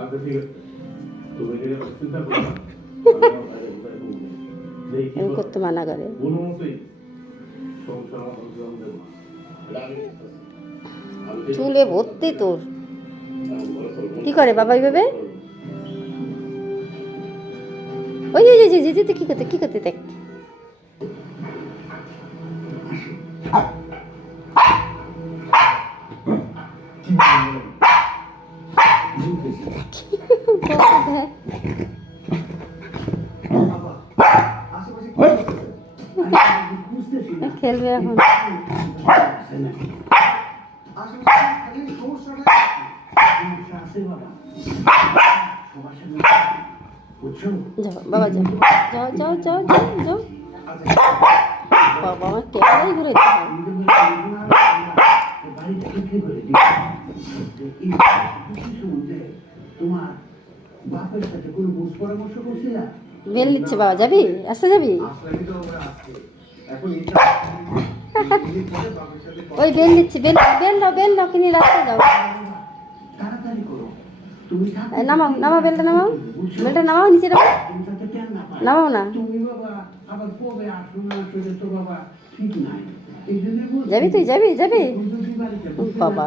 আচ্ছা ঠিক আছে, তুমি এটা চিন্তা করো না। এরকম করতে মানা করে। কোনো মতেই সংসার অন্তর্জন দেব না। চুলে ভর্তি তোর। কি করে বাবা এইভাবে? ওই যে যে যে কি করতে দেখ। খেলবে এখন। যাও বাবা যাও যাও যাও যাও যাও যাও বাবা আমার ক্যামেরাই ঘুরে বেল নিচ্ছে বাবা, যাবি? আসতে যাবি? ওই বেল নিচ্ছে, বেল বেল নাও কিনে রাস্তা যাও। নামাও নামাও বেলটা নামাও, বেলটা নামাও, নিচে নামাও না। যাবি তুই? যাবি বাবা।